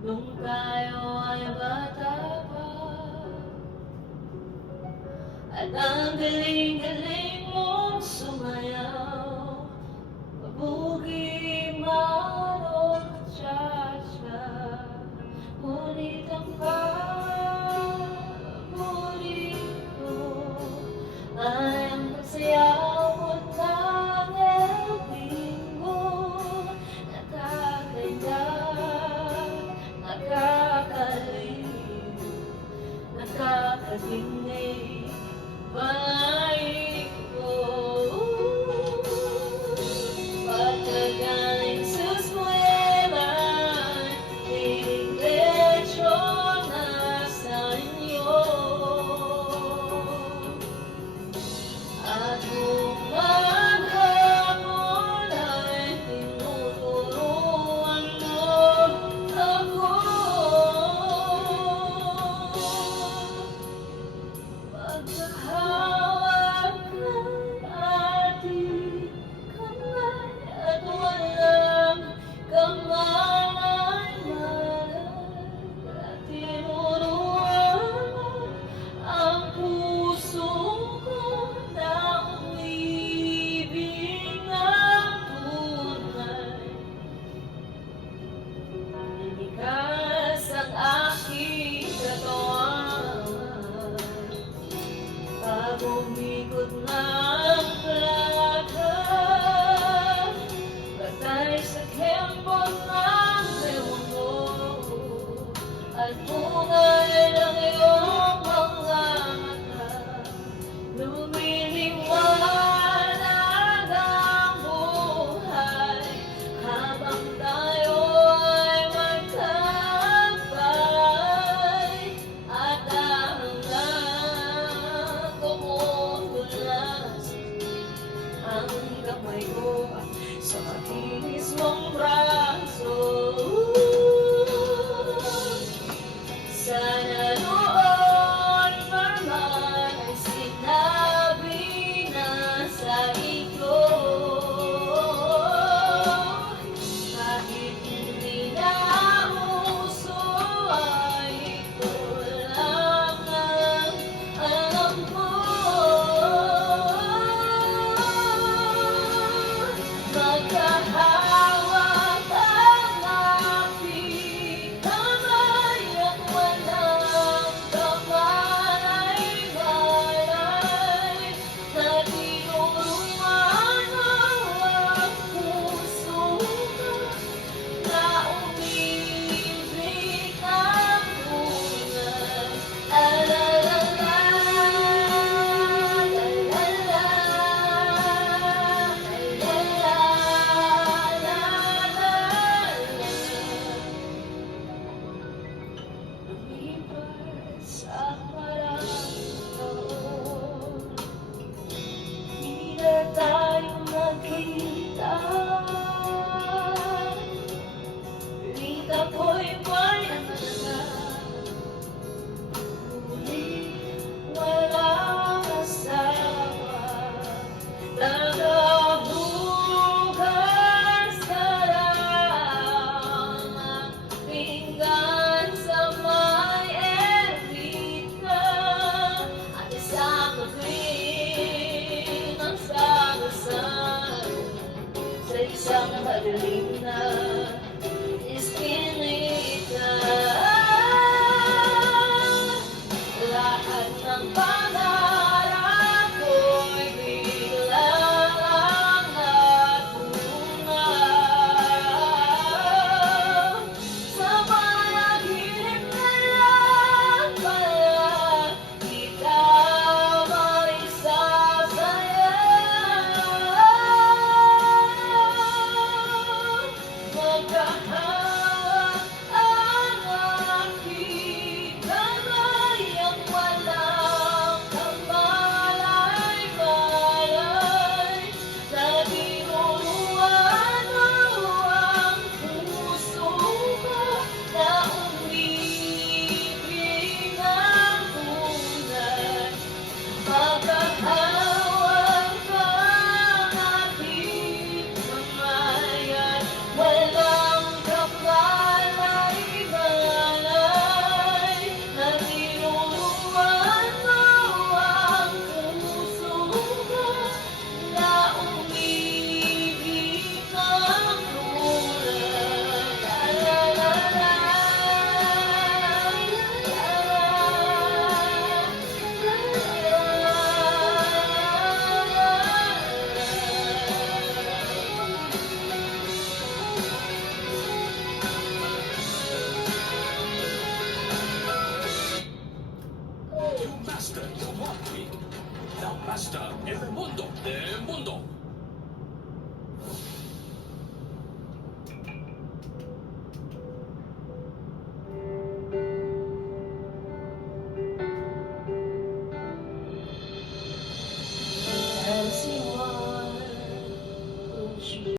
Nung tayo ay bata pa, at ang galing-galing mong sumayaw, mabugi, marong, cha-cha. Ngunit ang paborito ko ay ang pagsayaw mo ng El Bingo. Nakakaya, nakakaliw, nakakadinig, balik ko. Pagkagaling sa eskwela, piling lechon na sa inyo. At kung maghapon ay tinuturuan mo ako, maghahawak ng ating kamay at walang kamalay-malay, at tinuruan mo ang puso ko na umibig ng tunay. Likas ang aking katawan, pag umikot ng plaka, patay sa kembot ng leon mo, at bungay ng iyong mga mata. Lumiliwanag ang buhay habang tayo ay magkabay, at ang kumukulas ang kamay ko sa makinis mong braso. Mr. Tomoki, the master en el mundo del mundo.